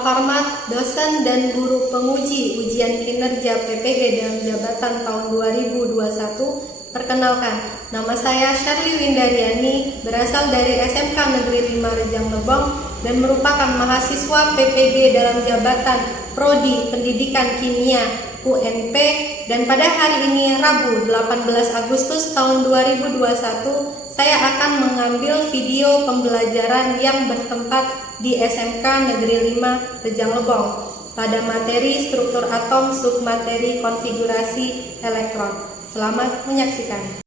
hormat dosen dan guru penguji ujian kinerja PPG dalam jabatan tahun 2021. Perkenalkan, nama saya Syarli Windariani, berasal dari SMK Negeri 5 Rejang Lebong dan merupakan mahasiswa PPG dalam jabatan Prodi Pendidikan Kimia UNP, dan pada hari ini Rabu 18 Agustus tahun 2021 saya akan mengambil video pembelajaran yang bertempat di SMK Negeri 5 Rejang Lebong pada materi struktur atom submateri konfigurasi elektron. Selamat menyaksikan.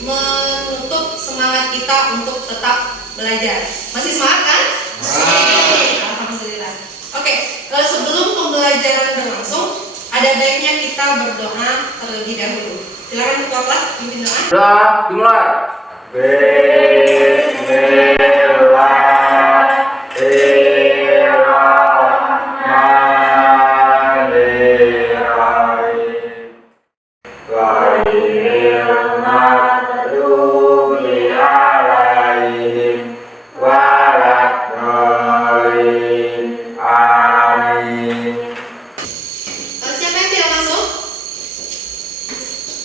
Menutup semangat kita untuk tetap belajar. Masih semangat kan? Masih. Alhamdulillah. Oke, sebelum pembelajaran berlangsung, ada baiknya kita berdoa terlebih dahulu. Silakan ketua kelas pimpin doa. Doa dimulai. Siapa yang tidak masuk?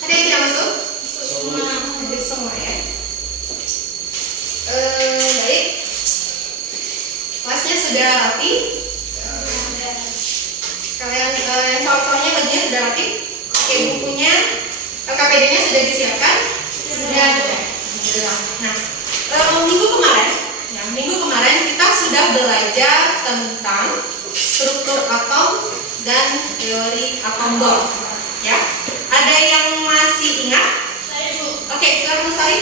Ada yang tidak masuk? Semua ya. Baik. Kelasnya sudah rapi. Kalian yang cowok-cowoknya bajunya sudah rapi. Oke, bukunya KPD-nya sudah disiapkan. Sudah ada. Alhamdulillah. Nah, minggu kemarin kita sudah belajar tentang struktur atom dan teori atom bom. Ya, ada yang masih ingat? Saya Bu. Oke, silakan Sari.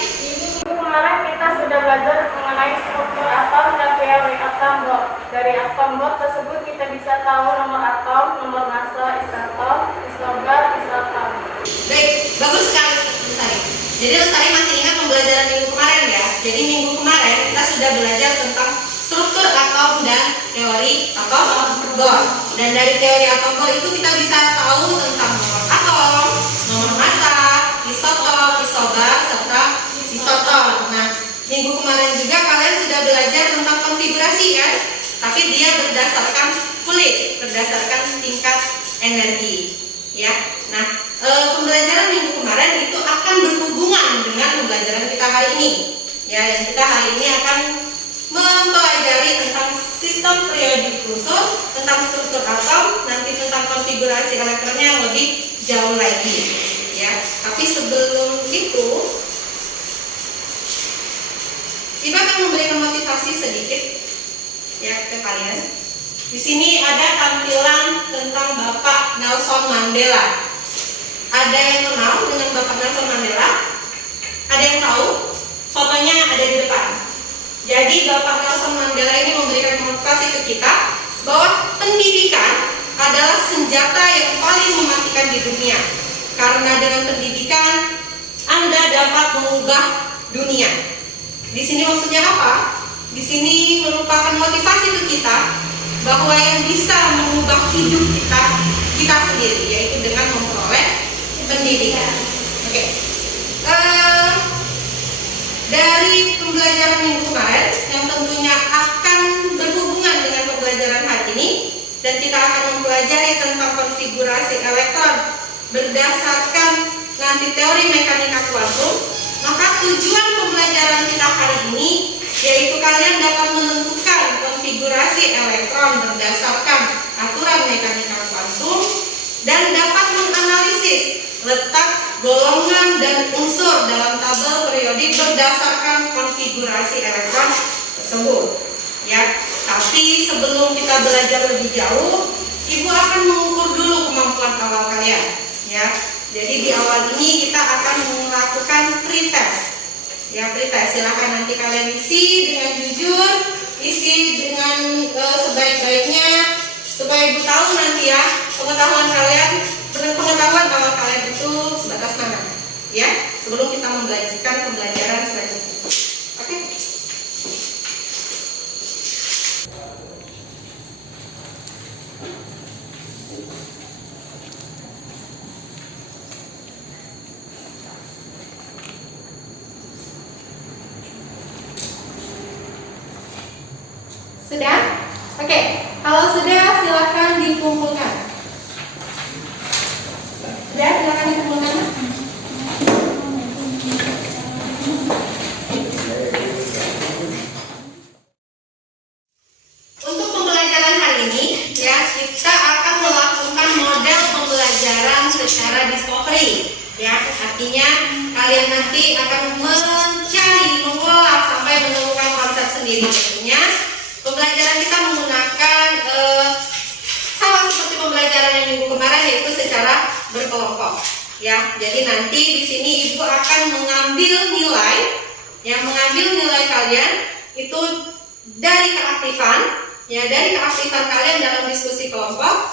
Minggu kemarin kita sudah belajar mengenai struktur atom dan teori atom bom. Dari atom bom tersebut kita bisa tahu nomor atom, nomor massa, isoton, isobar, isoton. Baik, bagus sekali Sari. Jadi Sari masih ingat pembelajaran minggu kemarin ya. Jadi minggu kemarin kita sudah belajar tentang struktur atom dan teori atom bom. Dan dari teori atom bom itu kita bisa tahu tentang nomor atom, nomor massa, isoton, isobar, serta isoton. Nah, minggu kemarin juga kalian sudah belajar tentang konfigurasi kan? Tapi dia berdasarkan kulit, berdasarkan tingkat energi. Ya, nah pembelajaran minggu kemarin itu akan berhubungan dengan pembelajaran kita hari ini. Ya, dan kita hari ini akan mempelajari tentang sistem periodik unsur, tentang struktur atom, nanti tentang konfigurasi elektronnya yang lebih jauh lagi. Ya, tapi sebelum itu, Ibu akan memberikan motivasi sedikit ya ke kalian. Di sini ada tampilan tentang Bapak Nelson Mandela. Ada yang kenal dengan Bapak Nelson Mandela? Ada yang tahu? Fotonya ada di depan. Jadi Bapak Nelson Mandela ini memberikan motivasi ke kita bahwa pendidikan adalah senjata yang paling mematikan di dunia. Karena dengan pendidikan Anda dapat mengubah dunia. Di sini maksudnya apa? Di sini merupakan motivasi ke kita bahwa yang bisa mengubah hidup kita sendiri, yaitu dengan memperoleh pendidikan. Oke. Dari pembelajaran minggu kemarin yang tentunya akan berhubungan dengan pembelajaran hari ini, dan kita akan mempelajari tentang konfigurasi elektron berdasarkan nanti teori mekanika kuantum. Maka tujuan pembelajaran kita hari ini yaitu kalian dapat menentukan konfigurasi elektron berdasarkan aturan mekanika kuantum dan dapat menganalisis letak golongan dan unsur dalam tabel periodik periode berdasarkan konfigurasi elektron tersebut. Ya, tapi sebelum kita belajar lebih jauh, Ibu akan mengukur dulu kemampuan awal kalian. Ya, jadi di awal ini kita akan melakukan pretest. Ya, pretest. Silahkan nanti kalian isi dengan jujur, isi dengan sebaik-baiknya, supaya Ibu tahu nanti ya pengetahuan kalian, pengetahuan awal kalian itu sebatas mana. Ya, sebelum kita membelanjakan pembelajaran selanjutnya. Oke? Sudah? Oke, kalau sudah silakan dikumpulkan. Sudah, silakan dikumpulkan. Untuk pembelajaran hari ini, ya kita akan melakukan model pembelajaran secara discovery. Ya, artinya kalian nanti akan mencari, mengolah sampai menemukan konsep sendiri. Tentunya pembelajaran kita menggunakan sama seperti pembelajaran yang minggu kemarin, yaitu secara berkelompok. Ya, jadi nanti di sini Ibu akan mengambil nilai, yang mengambil nilai kalian itu dari keaktifan, ya dari keaktifan kalian dalam diskusi kelompok,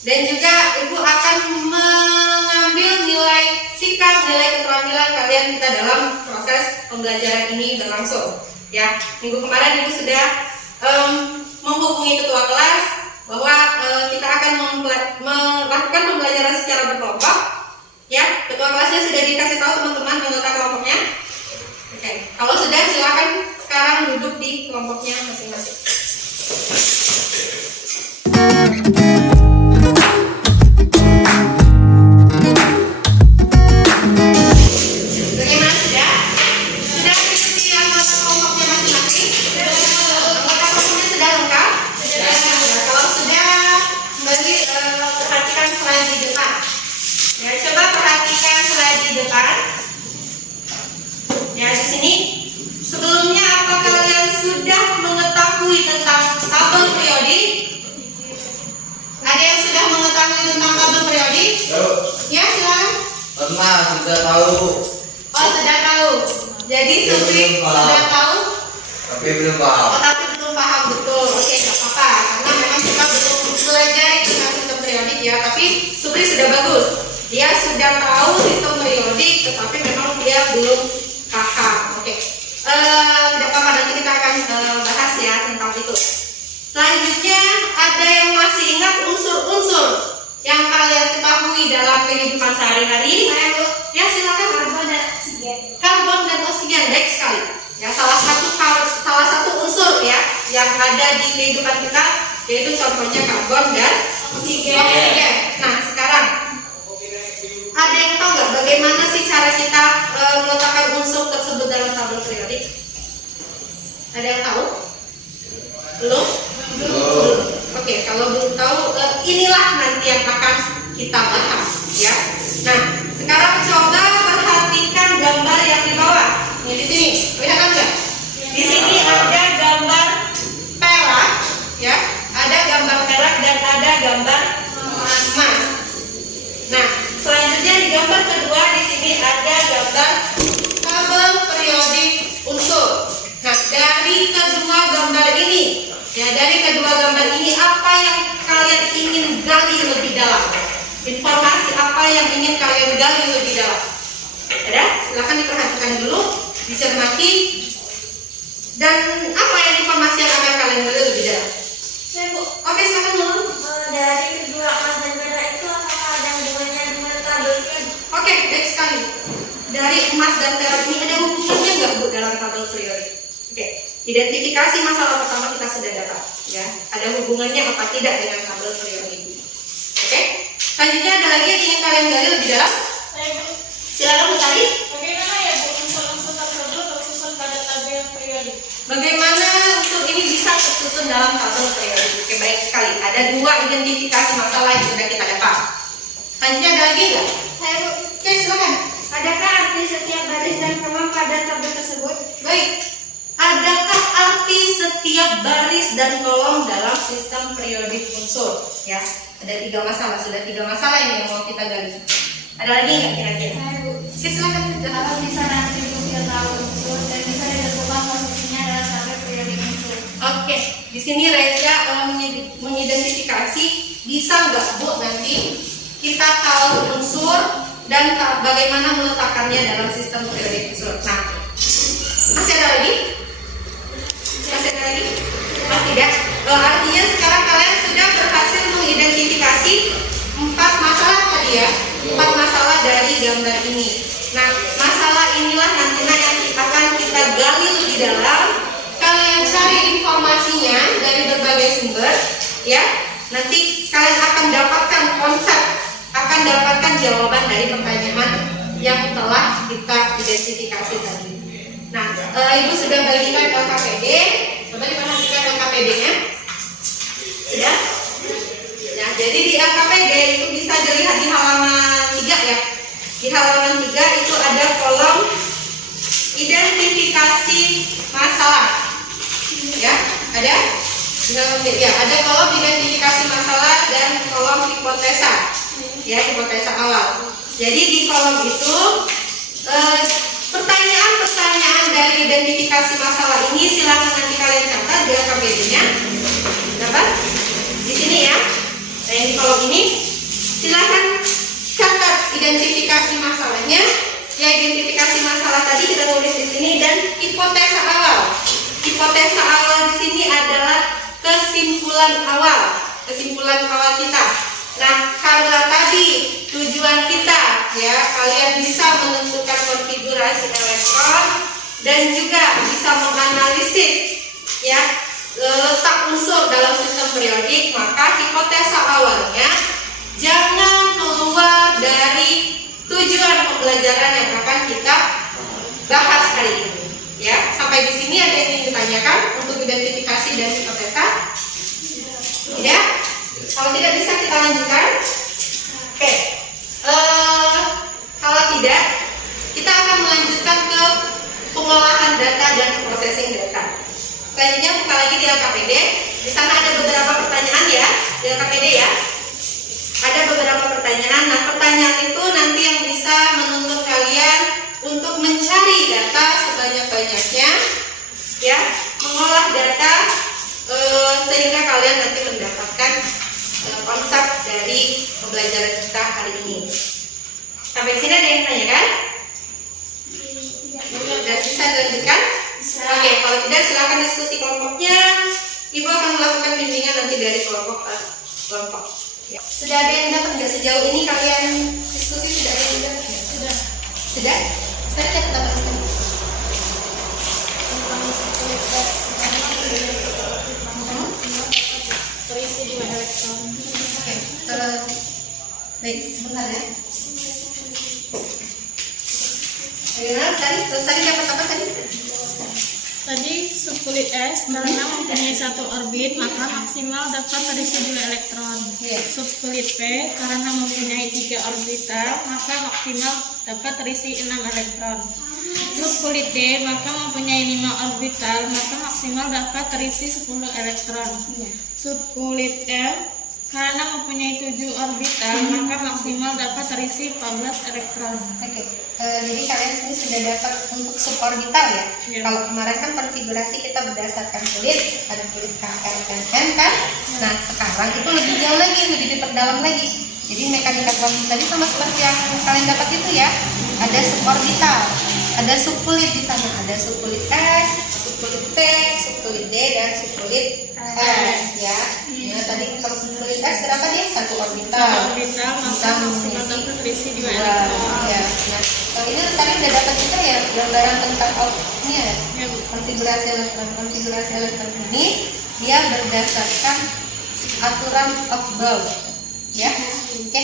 dan juga Ibu akan mengambil nilai sikap, nilai keterampilan kalian kita dalam proses pembelajaran ini berlangsung. Ya, minggu kemarin Ibu sudah menghubungi ketua kelas bahwa kita akan melakukan pembelajaran secara berkelompok. Ya, ketua kelasnya sudah dikasih tahu teman-teman anggota kelompoknya. Oke, kalau sudah silakan sekarang duduk di kelompoknya masing-masing. Bagaimana sudah? Sudah mengikuti anggota kelompoknya masing-masing? Anggota kelompoknya sudah lengkap? Sudah. Kalau sudah, kembali perhatikan slide di depan. Ya, coba perhatikan slide di depan. Ya, di sini. Sebelumnya apa kalian sudah mengetahui tentang tabel periodik? Ada yang sudah mengetahui tentang tabel periodik? Ya, silakan. Pernah, sudah tahu. Oh, sudah tahu. Jadi Supri sudah tahu, Tapi belum paham. oh, tapi belum paham betul. Oke, nggak apa-apa. Karena memang kita belum belajar tentang sistem periodik ya. Tapi Supri sudah bagus. Dia sudah tahu sistem periodik, tetapi memang dia belum paham. Oke. Tidak apa-apa, nanti kita akan bahas ya tentang itu. Selanjutnya, ada yang masih ingat unsur-unsur yang kalian ketahui dalam kehidupan sehari-hari? Ya, silakan. Karbon dan oksigen, baik sekali. Ya, salah satu unsur ya yang ada di kehidupan kita, yaitu contohnya karbon dan oksigen. Nah, sekarang ada yang tahu nggak bagaimana sih cara kita meletakkan unsur tersebut dalam tabel periodik? Ada yang tahu? Belum? Belum. Oke, kalau belum tahu, inilah nanti yang akan kita bahas, ya. Nah, sekarang coba perhatikan gambar yang di bawah. Ini di sini, kelihatan nggak? Di sini ada gambar perak, ya. Ada gambar perak dan ada gambar emas. Nah, selanjutnya di gambar kedua di sini ada gambar tabel periodik unsur. Nah, dari kedua gambar ini, ya dari kedua gambar ini apa yang kalian ingin gali lebih dalam? Informasi apa yang ingin kalian gali lebih dalam? Ada? Silakan diperhatikan dulu, dicermati. Dan apa yang informasi yang akan kalian gali lebih dalam? Oke, silakan dulu. Dari kedua emas dan perak itu apakah ada hubungannya dengan tabel periodik? Oke, baik sekali. Dari emas dan perak ini ada hubungannya nggak Bu dalam tabel periodik? Oke, identifikasi masalah pertama kita sudah dapat, ya. Ada hubungannya apa tidak dengan tabel periodik? Oke, selanjutnya ada lagi yang ingin kalian gali lebih dalam? Silakan Bu Tari. Bagaimana ya Bu unsur-unsur tersebut tersusun pada tabel periodik? Bagaimana unsur ini bisa tersusun dalam tabel periodik? Oke, baik sekali. Ada dua identifikasi masalah yang sudah kita dapat. Selanjutnya ada lagi nggak? Saya Bu, Oke, silakan. adakah arti setiap baris dan baris dan kolom dalam sistem periodik unsur. Ya, ada 3 masalah. Sudah 3 masalah ini yang mau kita gali. Ada lagi nggak kira-kira? Silakan. Kalau bisa nanti kita tahu unsur dan bisa ditentukan posisinya dalam tabel periodik unsur. Oke, di sini Reza mengidentifikasi bisa nggak Bu nanti kita tahu unsur dan bagaimana meletakkannya dalam sistem periodik unsur. Nah, masih ada lagi? Masih ada lagi? Oh, tidak. Artinya sekarang kalian sudah berhasil mengidentifikasi 4 masalah tadi ya, 4 masalah dari gambar ini. Nah, masalah inilah nantinya yang akan kita gali lebih dalam. Kalian cari informasinya dari berbagai sumber, ya. Nanti kalian akan dapatkan konsep, akan dapatkan jawaban dari pertanyaan yang telah kita identifikasi tadi. Nah, Ibu sudah bagikan LKPD. Coba diperhatikan LKPD-nya. Sudah? Nah, jadi di LKPD itu bisa dilihat di halaman 3 ya. Di halaman 3 itu ada kolom identifikasi masalah. Ya, ada? Ya, ada kolom identifikasi masalah dan kolom hipotesa. Ya, hipotesa awal. Jadi di kolom itu pertanyaan-pertanyaan dari identifikasi masalah ini silakan nanti kalian catat di LKPD-nya. Dapat? Di sini ya. Nah, yang di kolom ini silakan catat identifikasi masalahnya. Ya, identifikasi masalah tadi kita tulis di sini dan hipotesa awal. Hipotesa awal di sini adalah kesimpulan awal kita. Nah, karena tadi tujuan kita ya, kalian bisa menentukan konfigurasi elektron dan juga bisa menganalisis ya letak unsur dalam sistem periodik, maka hipotesa awalnya jangan keluar dari tujuan pembelajaran yang akan kita bahas hari ini. Ya, sampai di sini ada yang ingin ditanyakan untuk identifikasi dan hipotesa? Tidak? Kalau tidak bisa kita lanjutkan. Oke. Kalau tidak, kita akan melanjutkan ke pengolahan data dan processing data. Selanjutnya buka lagi di LKPD. Di sana ada beberapa pertanyaan ya, di LKPD ya. Ada beberapa pertanyaan. Nah, pertanyaan itu nanti yang bisa menuntut kalian untuk mencari data sebanyak-banyaknya, ya, mengolah data sehingga kalian nanti mendapatkan konsep dari pembelajaran kita hari ini. Sampai sini ada yang tanyakan? Sudah bisa dilanjutkan? Oke, kalau tidak silakan diskusi kelompoknya. Ibu akan melakukan bimbingan nanti dari kelompok ke kelompok. Ya. Sudah ada yang dapat nggak sejauh ini kalian diskusi? Sudah ada yang dapat? Sudah. Sudah? Saya dapat apa? Terisi 2 elektron. Oke, baik, sebentar ya. Tadi dapat apa tadi? Tadi subkulit S karena mempunyai 1 orbit maka maksimal dapat terisi 2 elektron. Subkulit P karena mempunyai 3 orbital maka maksimal dapat terisi 6 elektron. Subkulit D maka mempunyai 5 orbital maka maksimal dapat terisi 10 elektron. Subkulit L karena mempunyai 7 orbital maka maksimal dapat terisi 14 elektron. Oke, jadi kalian sini sudah dapat untuk suborbital ya. Ya. Kalau kemarin kan konfigurasi kita berdasarkan kulit, ada kulit K, L, dan M kan. Nah, sekarang itu lebih jauh lagi, lebih diperdalam lagi. Jadi mekanika kuantum tadi sama seperti yang kalian dapat itu ya. Ada suborbital, ada subkulit di sana, ada subkulit S, subkulit P, subkulit D, dan subkulit S ya. Nah, tadi kalau subkulit S berapa dia? 1 orbital. 1 orbital maka maksimal dapat terisi 2 Dua, elektron. ya. Nah, kalau ini tadi udah dapat juga ya gambaran tentang ini ya. Ya, Bu. Konfigurasi elektron ini dia berdasarkan aturan of Bohr. Ya, oke,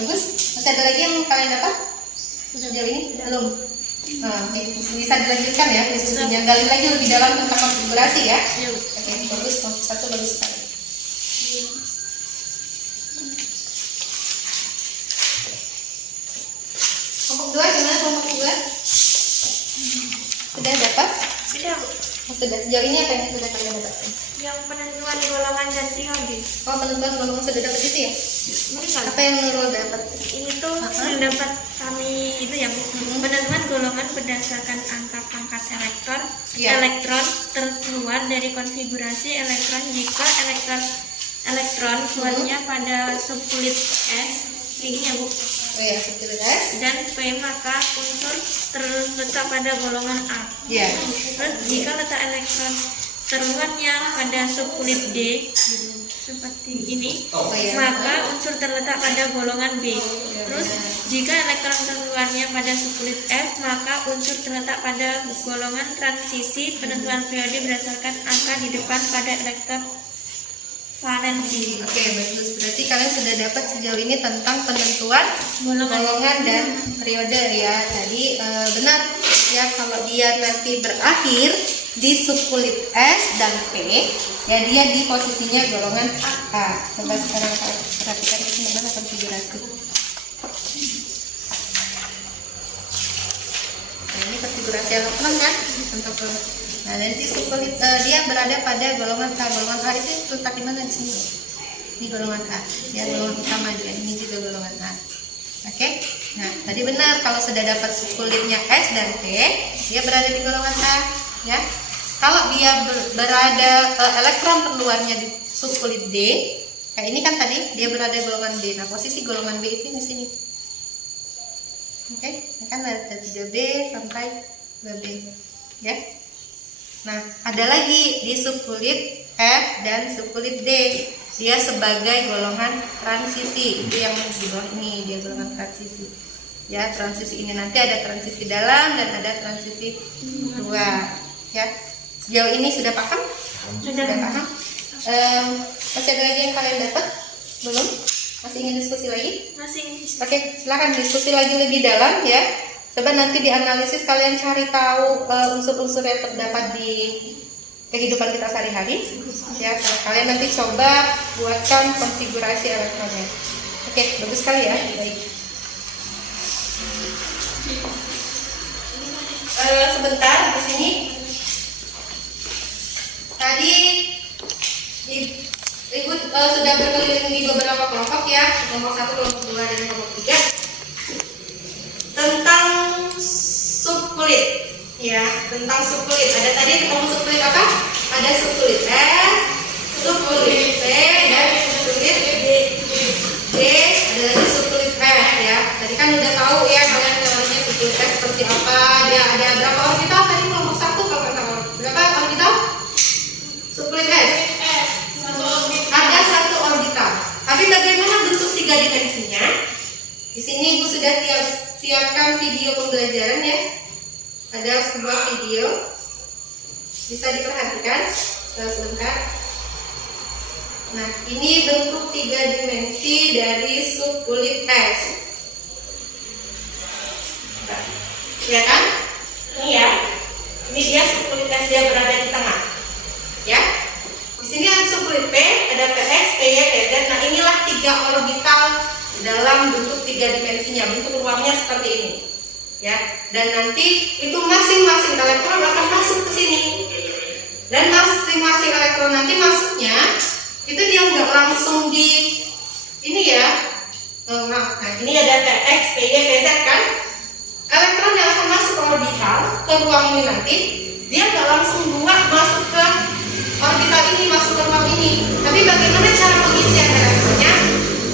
bagus. Masih ada lagi yang kalian dapat? Sejauh ini belum. Nah, oke, bisa dilanjutkan ya diskusinya. Gali lagi lebih dalam tentang konfigurasi ya. Ya, Bu. Oke, bagus. Kelompok 1 bagus sekali. Kelompok 2 gimana kelompok 2? Sudah dapat? Sudah, Bu. Sudah. Sejauh ini apa yang sudah kalian dapatkan? Yang penentuan golongan dan periode. Oh, penentuan golongan sudah dapat itu ya? Apa yang Nurul dapat? Ini tuh yang dapat kami itu ya Bu. Penentuan golongan berdasarkan angka pangkat elektron Iya. elektron terkeluar dari konfigurasi elektron jika elektron kuatnya pada subkulit S ini ya Bu, Oh ya, subkulit S. dan P maka unsur terletak pada golongan A. Ya. Terus jika letak elektron terluarnya pada subkulit D seperti ini, Oh ya. maka unsur terletak pada golongan B. Terus jika elektron terluarnya pada subkulit F, maka unsur terletak pada golongan transisi. Penentuan periode berdasarkan angka di depan pada elektron valensi. Oke, bagus. Berarti kalian sudah dapat sejauh ini tentang penentuan Golongan. golongan dan periode ya. Tadi benar ya, kalau dia nanti berakhir di subkulit S dan P, ya dia di posisinya golongan A. Coba sekarang perhatikan bagaimana konfigurasi. Nah, ini konfigurasi elektron kan untuk nah nanti subkulit dia berada pada golongan A. Golongan A itu letak di mana di sini? Ini golongan A. Ya, golongan utama dia. Ini juga golongan A. Oke. Nah, tadi benar kalau sudah dapat subkulitnya S dan P, dia berada di golongan A, ya. Kalau dia berada elektron terluarnya di subkulit D, kayak ini kan tadi dia berada di golongan D. Nah, posisi golongan B itu di sini. Oke, kan ada 3B sampai 2B, ya. Nah, ada lagi di subkulit F dan subkulit D. Dia sebagai golongan transisi. Itu yang di bawah ini, dia golongan transisi. Ya, transisi ini nanti ada transisi dalam dan ada transisi luar. Ya, sejauh ini sudah paham? Sudah paham? Masih ada lagi yang kalian dapat? Belum? Masih ingin diskusi lagi? Masih. Oke, silakan diskusi lagi lebih dalam ya. Coba nanti dianalisis, kalian cari tahu unsur-unsur yang terdapat di kehidupan kita sehari-hari. Ya, kalian nanti coba buatkan konfigurasi elektronnya. Oke, bagus sekali ya. Baik. Sebentar di sini. Tadi Ibu sudah berkeliling di beberapa kelompok ya, kelompok 1, kelompok 2, dan kelompok 3 tentang subkulit ya, tentang subkulit. Ada tadi ketemu subkulit apa? Ada subkulit S, subkulit P, dan subkulit D, ada lagi subkulit F ya. Tadi kan udah tahu ya kalian teorinya subkulit S seperti apa. Dia ada berapa orbital tadi kelompok 1 kalau nggak salah. Berapa orbital? Subkulit S. Ada 1 orbital. Tapi bagaimana bentuk 3 dimensinya? Di sini Ibu sudah siapkan video pembelajaran ya. Ada sebuah video, bisa diperhatikan sebentar. Nah, ini bentuk 3 dimensi dari subkulit S. Ya kan? Ini ya. Ini dia subkulit S, dia berada di tengah. Ya. Di sini ada subkulit P, ada PX, PY, PZ. Nah, inilah 3 orbital dalam bentuk 3 dimensinya. Bentuk ruangnya seperti ini. Ya, dan nanti itu masing-masing elektron akan masuk ke sini. Dan masing-masing elektron nanti masuknya itu dia nggak langsung di ini ya. Nah, ini ada PX, PY, PZ kan? Elektron yang akan masuk ke orbital ke ruang ini nanti dia nggak langsung masuk ke orbital ini, masuk ke ruang ini. Tapi bagaimana cara pengisian elektronnya?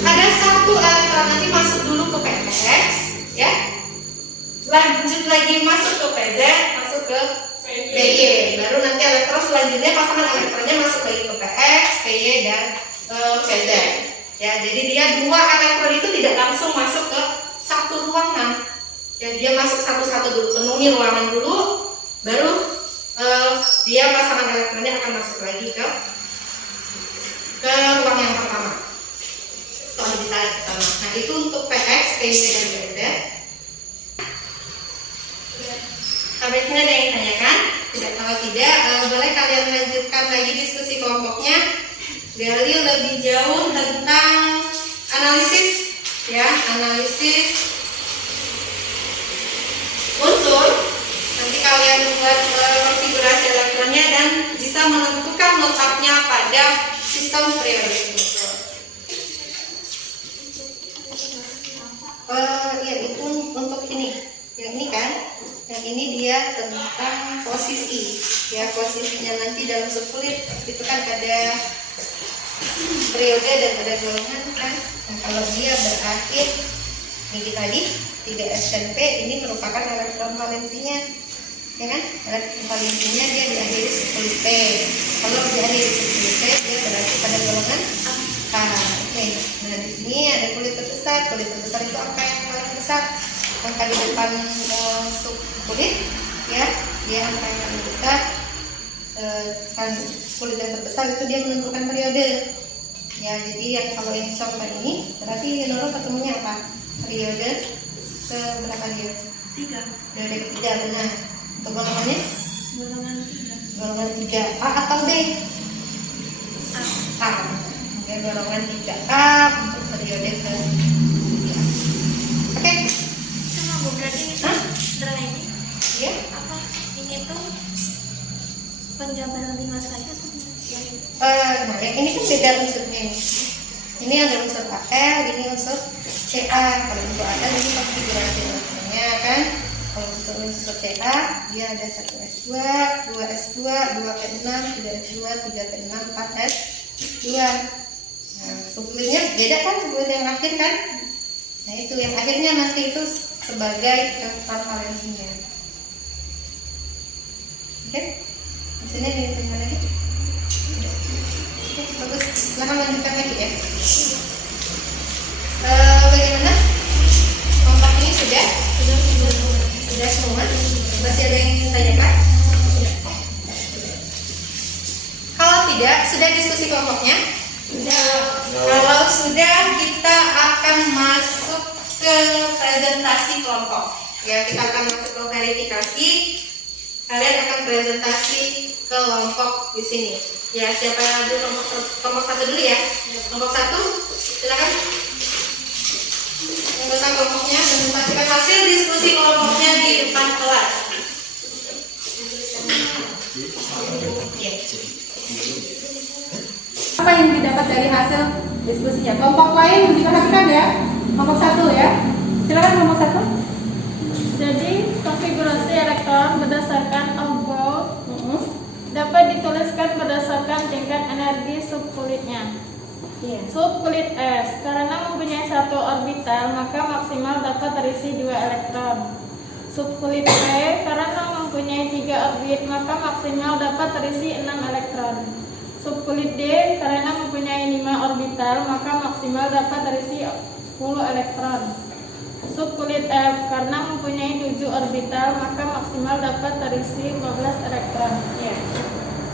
Ada 1 elektron nanti masuk dulu ke PX, ya. Lanjut lagi masuk ke PZ, masuk ke PY. Baru nanti elektron selanjutnya pasangan elektronnya masuk lagi ke PX, PY, dan PZ. Ya, jadi dia 2 elektron itu tidak langsung masuk ke satu ruangan. Ya, dia masuk satu-satu dulu, penuhi ruangan dulu, baru dia pasangan elektronnya akan masuk lagi ke ruang yang pertama. Kalau kita pertama. Nah, itu untuk PX, PY, dan PZ. Sampai sini ada yang tanyakan? Tidak, kalau tidak, boleh kalian lanjutkan lagi diskusi kelompoknya. Gali lebih jauh tentang analisis, ya, analisis unsur. Nanti kalian buat konfigurasi elektronnya dan bisa menentukan letaknya pada sistem periodik. Ya itu untuk ini. Yang ini kan, yang ini dia tentang posisi. Ya posisinya nanti dalam subkulit itu kan ada periode dan ada golongan kan. Nah, kalau dia berakhir ini tadi 3s dan p ini merupakan elektron valensinya, ya kan? Elektron valensinya dia diakhiri subkulit p. Kalau diakhiri subkulit p dia berarti pada golongan A. Oke. Nah di sini ada kulit terbesar. Kulit terbesar itu angka yang paling besar. Angka di depan subkulit, ya dia angka yang paling besar. Kan kulit yang terbesar itu dia menentukan periode. Ya jadi yang kalau yang contoh ini berarti Nurul ketemunya apa? Periode ke berapa dia? 3. Periode ketiga, benar. Untuk golongannya? Golongan 3. Golongan 3. A atau B? A. Oke, golongan 3A untuk periode ke 3. Oke. Sama Bu, berarti ini setelah ini Ya. apa? Ini tuh penjabaran 5 saja atau Nah, yang ini kan beda unsurnya ini. Ini ada unsur AL, ini unsur CA. Kalau untuk AL ini konfigurasi elektronnya kan. Kalau untuk unsur CA dia ada 1s2, 2s2, 2p6, 3s2, 3p6, 4s2. Nah, subkulitnya beda kan, subkulit yang akhir kan. Nah itu yang akhirnya nanti itu sebagai elektron valensinya. Oke, di sini diterima lagi. Oke, bagus. Silahkan lanjutkan lagi ya. Bagaimana? Kelompok ini sudah semua. Masih ada yang ingin tanyakan? Kalau tidak, sudah diskusi kelompoknya? Sudah. Kalau sudah, kita akan masuk ke presentasi kelompok. Ya, kita akan masuk ke verifikasi. Kalian akan presentasi kelompok di sini. Ya, siapa yang dulu kelompok 1 dulu ya? Kelompok 1, silakan. Tentang kelompoknya, presentasikan hasil diskusi kelompoknya di depan kelas. Ya. Apa yang didapat dari hasil diskusinya? Kelompok lain diperhatikan ya. Kelompok 1 ya. Silakan kelompok 1. Jadi, konfigurasi elektron berdasarkan Ampere dapat dituliskan berdasarkan tingkat energi subkulitnya. Subkulit S karena mempunyai 1 orbital maka maksimal dapat terisi 2 elektron. Subkulit P karena mempunyai 3 orbit maka maksimal dapat terisi 6 elektron. Subkulit D karena mempunyai 5 orbital maka maksimal dapat terisi 10 elektron. Subkulit F karena mempunyai 7 orbital maka maksimal dapat terisi 12 elektron. Ya.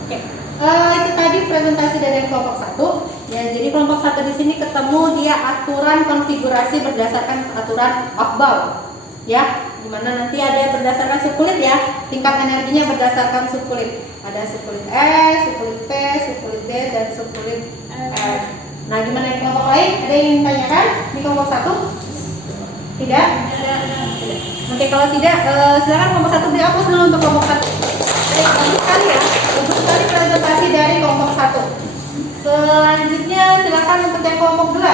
Oke. Itu tadi presentasi dari kelompok 1. Ya, jadi kelompok 1 di sini ketemu dia aturan konfigurasi berdasarkan aturan Aufbau. Ya, dimana nanti ada berdasarkan subkulit ya, tingkat energinya berdasarkan subkulit. Ada subkulit S, subkulit P, subkulit D, dan subkulit F. Nah, gimana di kelompok lain? Ada yang ingin tanyakan di kelompok 1? Tidak? Oke, kalau tidak, silakan kelompok 1 dihapus dulu untuk kelompok 1. Bagus sekali ya, bagus sekali presentasi dari kelompok 1. Selanjutnya silakan untuk yang kelompok 2.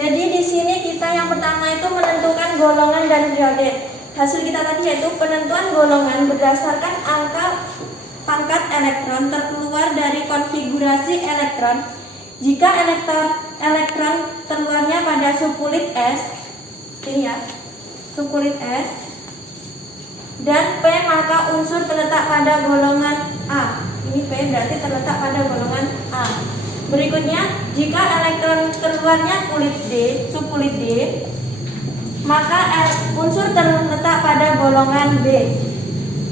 Jadi di sini kita yang pertama itu menentukan golongan dan periode. Hasil kita tadi yaitu penentuan golongan berdasarkan angka pangkat elektron terkeluar dari konfigurasi elektron. Jika elektron terkeluarnya pada subkulit S, ini ya, subkulit S, dan P maka unsur terletak pada golongan A. Ini P berarti terletak pada golongan A. Berikutnya, jika elektron terkeluarnya kulit D, subkulit D, maka unsur terletak pada golongan B.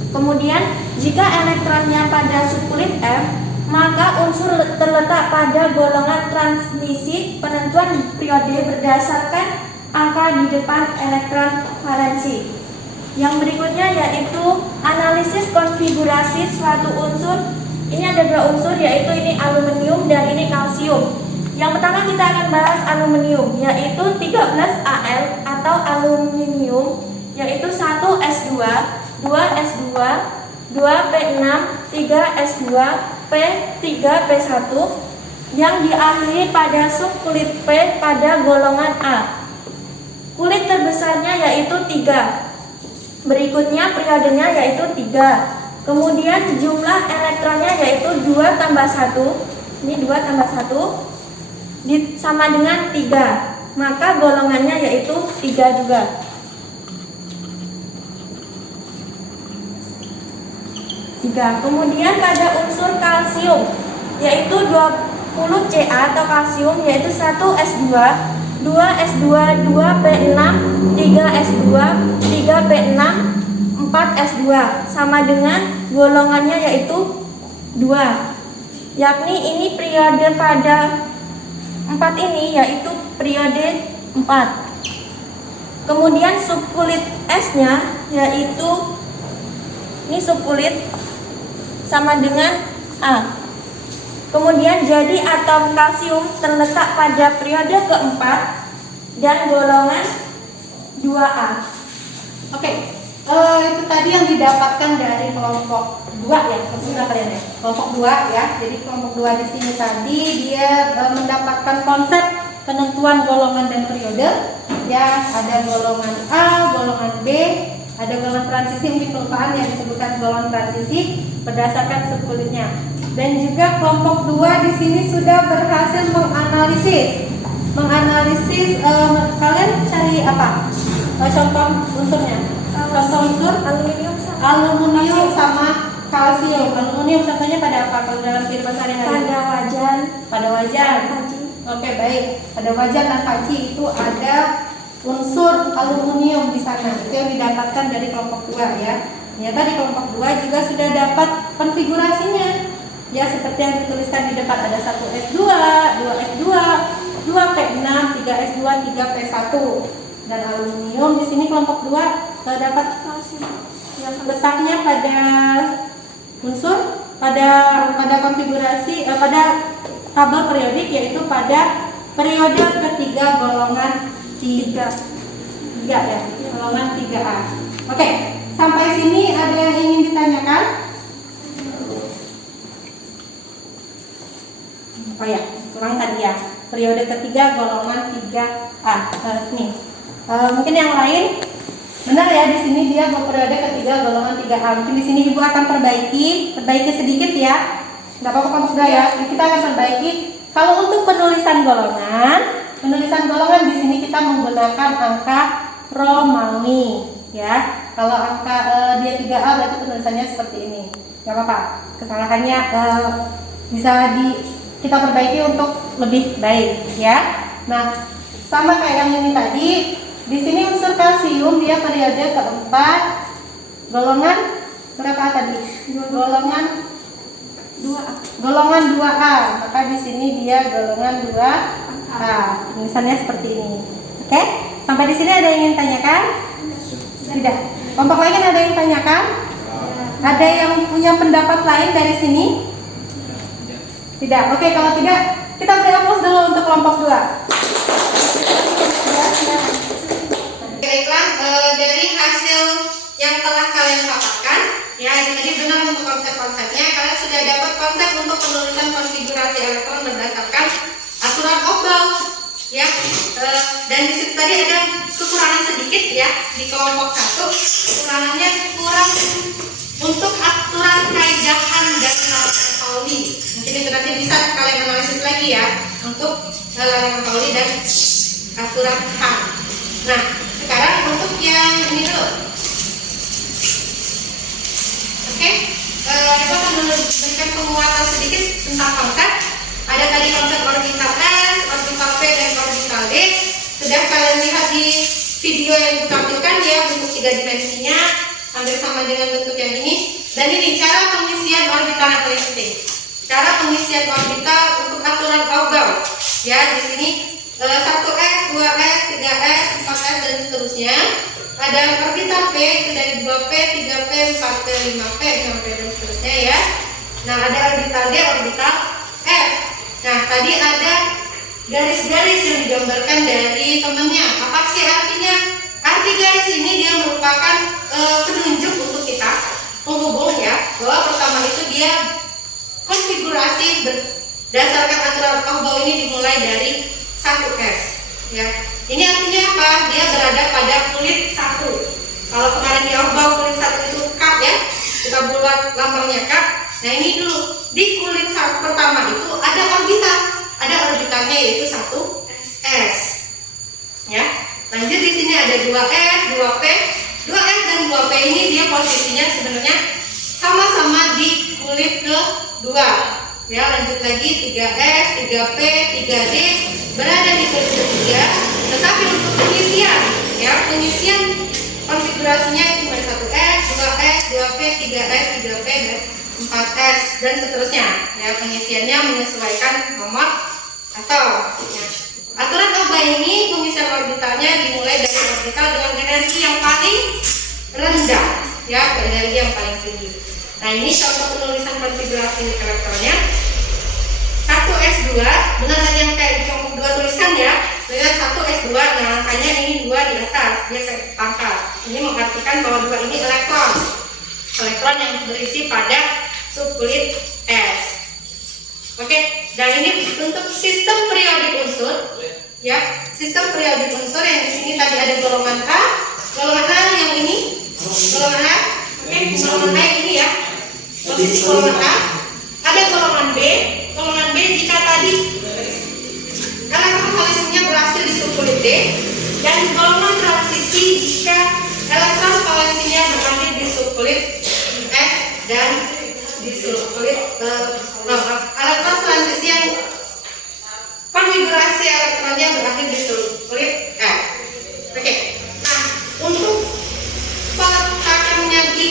Kemudian, jika elektronnya pada subkulit F, maka unsur terletak pada golongan transmisi penentuan periode berdasarkan angka di depan elektron valensi. Yang berikutnya yaitu analisis konfigurasi suatu unsur. Ini ada 2 unsur yaitu ini aluminium dan ini kalsium. Yang pertama kita akan bahas aluminium yaitu 13Al atau aluminium yaitu 1S2, 2S2, 2P6, 3S2, P3, P1 yang diakhiri pada subkulit P pada golongan A. Kulit terbesarnya yaitu 3. Berikutnya periodenya yaitu 3. Kemudian jumlah elektronnya yaitu 2 tambah 1. Ini 2 tambah 1 sama dengan 3. Maka golongannya yaitu 3 juga. Kemudian pada unsur kalsium yaitu 20 Ca atau kalsium yaitu 1 S2, 2 S2, 2 P6, 3 S2, 3 P6, 4 S2 sama dengan golongannya yaitu 2. Yakni ini periode pada 4 ini yaitu periode 4. Kemudian subkulit S-nya yaitu ini subkulit sama dengan A. Kemudian jadi atom kalsium terletak pada periode keempat dan golongan 2A. Oke, itu tadi yang didapatkan dari kelompok 2 ya, kalian ya. Kelompok 2 ya. Jadi kelompok 2 di sini tadi dia mendapatkan konsep penentuan golongan dan periode. Ya, ada golongan A, golongan B, ada golongan transisi, mungkin kelupaan yang disebutkan golongan transisi berdasarkan subkulitnya. Dan juga kelompok 2 di sini sudah berhasil menganalisis. Kalian cari apa? Contoh unsurnya. Contoh unsur aluminium sama kalsium. Aluminium contohnya pada apa? Kalau dalam kehidupan sehari-hari? Pada wajan. Oke, baik. Pada wajan dan panci itu ada unsur aluminium di sana. Itu yang didapatkan dari kelompok 2 ya. Ternyata di kelompok 2 juga sudah dapat konfigurasinya. Ya, seperti yang dituliskan di depan ada 1 S2, 2 S2, 2 P6, 3 S2, 3 P1. Dan aluminium di sini kelompok 2 terdapat kalsium yang letaknya pada unsur pada konfigurasi pada tabel periodik yaitu pada periode ketiga golongan 3 ya, golongan 3A. Oke, sampai sini ada yang ingin ditanyakan? Oh ya, kurang tadi ya. Periode ketiga golongan 3A. Nih. Mungkin yang lain benar ya, di sini dia periode ketiga golongan 3A. Mungkin di sini Ibu akan perbaiki sedikit ya. Enggak apa-apa kamu sudah ya. Kita akan perbaiki. Kalau untuk penulisan golongan di sini kita menggunakan angka Romawi ya. Kalau angka dia 3A berarti penulisannya seperti ini. Enggak apa-apa. Kesalahannya bisa kita perbaiki untuk lebih baik ya. Nah, sama kayak yang ini tadi, di sini unsur kalsium dia periode keempat, golongan berapa tadi? Golongan 2A. Maka di sini dia golongan 2A. Misalnya seperti ini. Oke? Sampai di sini ada yang ingin tanyakan? Tidak. Kelompok lain ada yang tanyakan? Ada yang punya pendapat lain dari sini? Tidak. Oke, kalau tidak kita beri aplaus dulu untuk kelompok 2. Baiklah, dari hasil yang telah kalian dapatkan, ya jadi benar untuk konsep-konsepnya. Kalian sudah dapat konsep untuk penulisan konfigurasi elektron berdasarkan aturan Oppel, ya. Dan di situ tadi ada kekurangan sedikit ya di kelompok 1. Kekurangannya kurang untuk aturan kaidahan dan larangan Pauli. Mungkin itu nanti bisa kalian analisis lagi ya untuk larangan Pauli dan aturan Hahn. Nah, sekarang untuk yang ini dulu. Oke, kita akan memberikan penguatan sedikit tentang konsep. Ada tadi konsep orbital S, orbital P, dan orbital D. Sudah kalian lihat di video yang ditampilkan ya, bentuk 3 dimensinya hampir sama dengan bentuk yang ini. Dan ini cara pengisian orbital yang paling penting. Cara pengisian orbital untuk aturan Oppel. Ya, di sini 1S, 2S, 3S, 4S dan seterusnya. Ada orbital P itu dari 2P, 3P, 4P, 5P, 6P dan seterusnya ya. Nah, ada orbital D, orbital F. Nah, tadi ada garis-garis yang digambarkan dari temennya. Apa sih artinya? Arti garis ini dia merupakan penunjuk untuk kita, penghubung ya, bahwa pertama itu dia konfigurasi berdasarkan aturan Aufbau ini dimulai dari 1S ya. Ini artinya apa? Dia berada pada kulit 1. Kalau kemarin di Aufbau kulit 1 itu cup ya, kita buat lambangnya cup. Nah ini dulu di kulit 1 pertama itu ada orbitalnya yaitu 1S ya. Lanjut di sini ada 2S, 2P. 2S dan 2P ini dia posisinya sebenarnya sama-sama di kulit kedua. Ya, lanjut lagi 3S, 3P, 3D berada di kulit ketiga. Tetapi untuk pengisian konfigurasinya itu 1S, 2S, 2P, 3S, 3P dan 4S dan seterusnya. Ya, pengisiannya menyesuaikan nomor atom. Ya. Aturan Aufbau ini pengisian orbitalnya dimulai dari orbital dengan energi yang paling rendah ya ke energi yang paling tinggi. Nah ini contoh penulisan konfigurasi elektronnya. 1S2 benar tadi yang kayak yang 2 tuliskan ya. Lihat 1S2, nah angkanya ini 2 di atas, dia kayak pangkat. Ini mengartikan bahwa 2 ini elektron yang berisi pada subkulit S. Oke, dan ini untuk sistem periodik unsur ya. Sistem periodik unsur yang di sini tadi ada golongan H yang ini, golongan H. Oke, golongan H ini ya. Posisi golongan H. Ada golongan B. Golongan B jika tadi elektron valensinya berhasil di subkulit D, dan golongan transisi jika elektron valensinya berakhir di subkulit F dan di subkulit elektron transisi yang konfigurasi elektronnya berakhir di subkulit F. Oke. Nah, untuk peletakannya di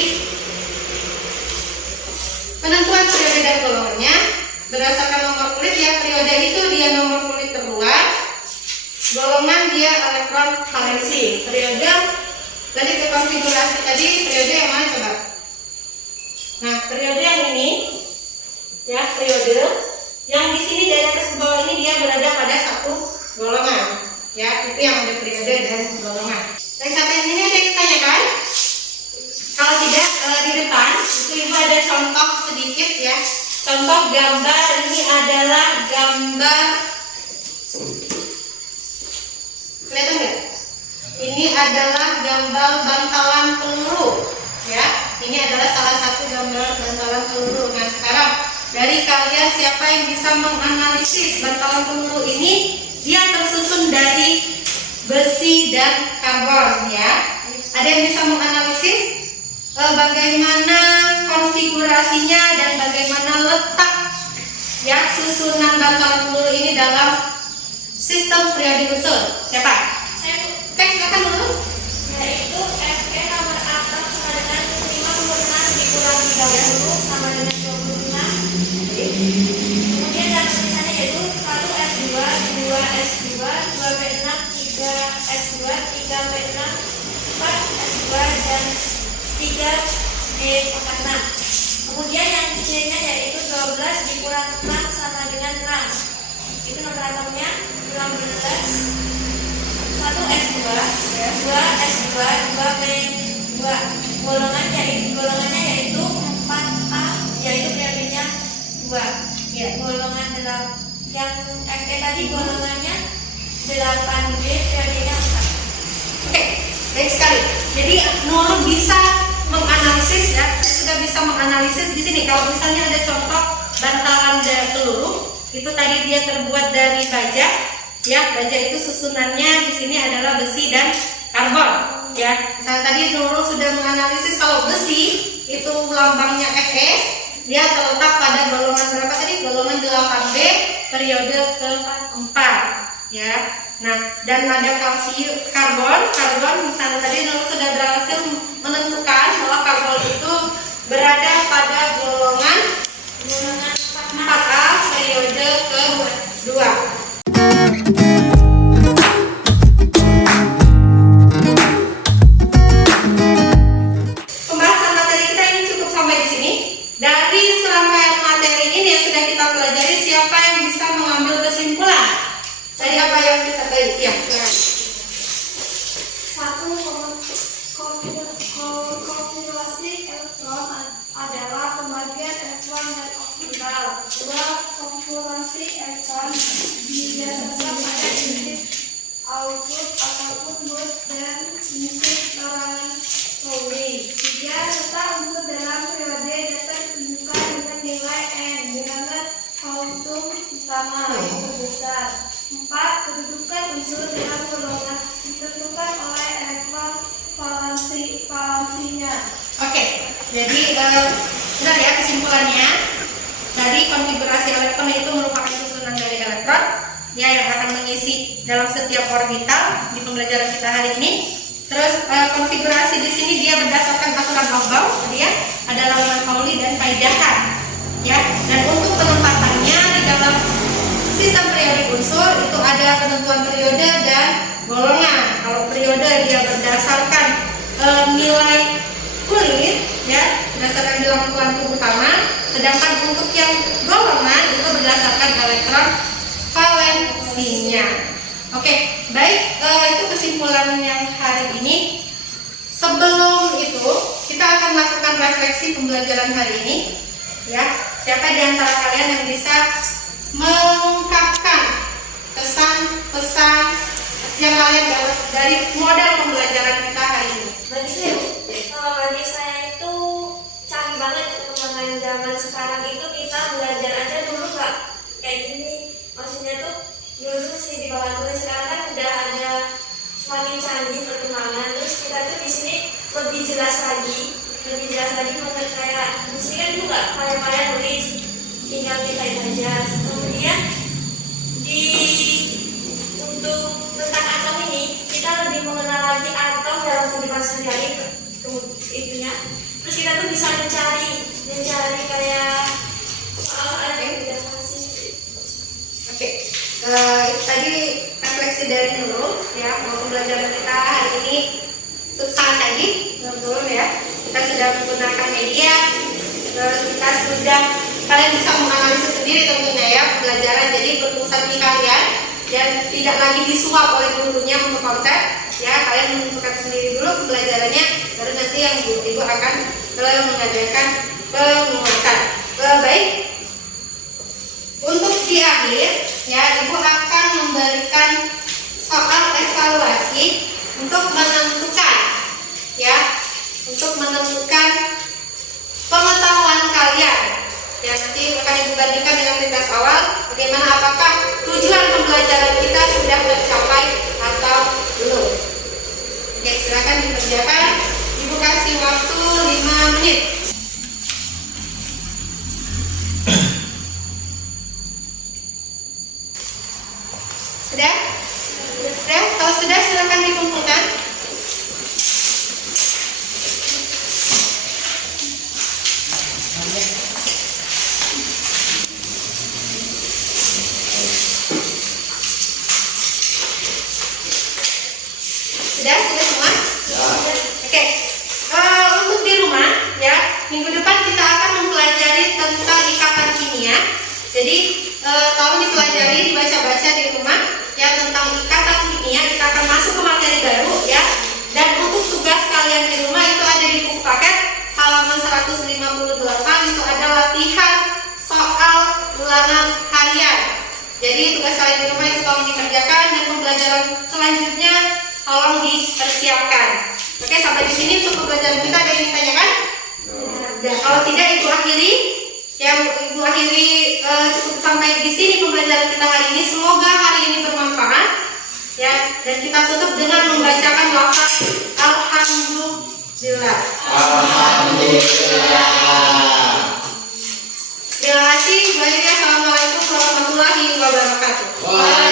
penentuan periode dan golongannya berdasarkan nomor kulit ya. Periode itu dia nomor kulit terluar, golongan dia elektron valensi. Periode tadi ke konfigurasi tadi, periode yang mana coba? Nah, periode yang ini ya, periode yang di sini dari atas ke bawah ini dia berada pada satu golongan ya. Itu yang ada periode dan golongan. Dan sampai sini ada yang ditanyakan? Kalau tidak, di depan itu ibu ada contoh sedikit ya. Contoh gambar ini adalah gambar, kelihatan nggak? Ini adalah gambar bantalan peluru ya. Ini adalah salah satu gambar bantalan peluru. Nah sekarang dari kalian siapa yang bisa menganalisis bantalan peluru ini? Dia tersusun dari besi dan karbon ya. Ada yang bisa menganalisis bagaimana konfigurasinya dan bagaimana letak ya susunan bantalan peluru ini dalam sistem periodik unsur? Siapa? Saya Oke, silakan dulu. yaitu Fe nomor atom sama dengan 56 dikurangi 30 sama dengan 25. Kemudian dalam tulisannya yaitu 1S2, 2S2, 2P6, 3S2, 3P6, 4S2 dan 3D46. Kemudian yang kecilnya yaitu 12 dikurang 6 sama dengan 6. Itu nomor atomnya 16. 1S2, 2S2, 2P2. Golongannya yaitu 4A, yaitu periodenya 2. Ya, golongan yang Fe tadi golongannya 8B, periodenya 4. Oke, baik sekali. Jadi Nurul bisa menganalisis ya, sudah bisa menganalisis di sini. Kalau misalnya ada contoh bantalan peluru, itu tadi dia terbuat dari baja. Ya, baja itu susunannya di sini adalah besi dan karbon. Ya, misalnya tadi Nurul sudah menganalisis kalau besi itu lambangnya Fe, dia terletak pada golongan berapa tadi? Golongan 8B, periode ke-4. Ya. Nah, dan ada kalsium, karbon misalnya tadi Nurul sudah berhasil menentukan bahwa karbon itu berada pada golongan 4A, periode ke-2. Pembahasan materi kita ini cukup sampai di sini. Dari serangkaian materi ini yang sudah kita pelajari, siapa yang bisa mengambil kesimpulan dari apa yang kita pelajari? Ya, silakan. Satu, konfigurasi elektron adalah pembagian elektron dan orbital. si Evan biasa pada prinsip output ataupun bot dan prinsip larangan Crowley. 3. Letak unsur dalam periode dapat ditunjukkan dengan nilai n, di mana kauntum utama yang terbesar. 4. Kedudukan unsur dalam golongan ditentukan oleh elektron valensinya. Oke, jadi benar ya kesimpulannya. Dari konfigurasi elektron itu merupakan susunan dari elektron ya yang akan mengisi dalam setiap orbital di pembelajaran kita hari ini. Terus konfigurasi di sini dia berdasarkan aturan Aufbau, tadi ya, ada larangan Pauli dan kaidahan ya. Dan untuk penempatannya di dalam sistem periodik unsur itu ada penentuan periode dan golongan. Kalau periode dia berdasarkan nilai kulit ya, berdasarkan bilangan kuantum utama, sedangkan untuk yang golongan itu berdasarkan elektron valensinya. Oke, baik, itu kesimpulan yang hari ini. Sebelum itu kita akan melakukan refleksi pembelajaran hari ini ya. Siapa di antara kalian yang bisa mengungkapkan pesan-pesan yang kalian dapat dari model pembelajaran kita hari ini? Kalau bagi saya itu canggih banget perkembangan zaman sekarang itu kita belajar aja dulu nggak kayak gini. Maksudnya tuh dulu masih di bawah tulis, sekarang kan udah ada semakin canggih perkembangan. Terus kita tuh di sini lebih jelas lagi mengenai kayak di sini kan juga payah-payah nulis, tinggal kita aja. Kemudian untuk tentang atom ini kita lebih mengenal lagi atom dalam kehidupan sehari-hari itunya. Terus kita tuh bisa mencari kayak soal-soal yang tidak pasti. Oke, itu tadi refleksi dari Nurul ya. Mau pembelajaran kita hari ini sangat canggih Nurul ya. Kita sudah menggunakan media, terus kita sudah, kalian bisa menganalisis sendiri tentunya ya pembelajaran. Jadi berpusat di kalian dan tidak lagi disuap oleh gurunya untuk konsep ya. Kalian menentukan sendiri dulu pembelajarannya, baru nanti yang ibu akan mengadakan penguatan. Baik, untuk di akhir ya, ibu akan memberikan soal evaluasi untuk menentukan ya, untuk menentukan pengetahuan kalian ya. Nanti akan ibu bandingkan dengan tes awal, bagaimana apakah tujuan pembelajaran kita sudah tercapai atau belum. Oke, silakan dikerjakan. Ibu kasih waktu 5 menit. Sudah? Sudah? Kalau sudah silakan dikumpulkan. Sudah semua? Oke. Untuk di rumah ya, minggu depan kita akan mempelajari tentang ikatan kimia. Jadi tolong dipelajari, dibaca-baca di rumah ya tentang ikatan kimia. Kita akan masuk ke materi baru ya. Dan untuk tugas kalian di rumah itu ada di buku paket halaman 158, itu ada latihan soal ulangan harian. Jadi tugas kalian di rumah itu tolong dikerjakan, dan pembelajaran selanjutnya tolong dipersiapkan. Oke, sampai di sini untuk pembelajaran kita. Ada yang ditanyakan? Ya, kalau tidak ibu akhiri. Ibu akhiri cukup sampai di sini pembelajaran kita hari ini. Semoga hari ini bermanfaat ya, dan kita tutup dengan membacakan lafaz alhamdulillah. Alhamdulillah. Terima kasih. Assalamualaikum warahmatullahi wabarakatuh.